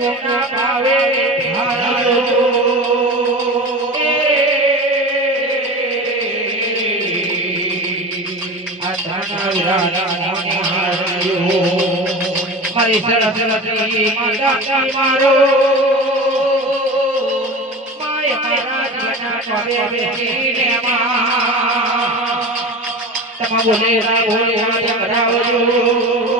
કોના ભાવે ભાળો મારી સરસ્વતી માતા મારો માય રાજા કરે બેસીને માં બોલે રામ બોલે રાજા કરાવજો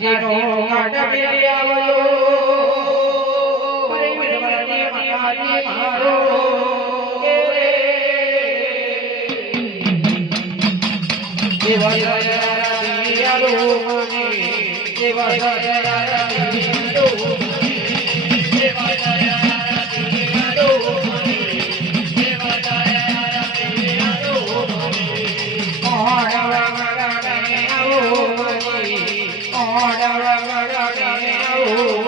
કાશીનો ઘાટ બિરિયાવલો પરિવર્તી માતાજી મારો. દેવા દેવા દેવા oh, oh.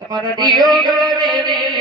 તમારો ડિયો ગળે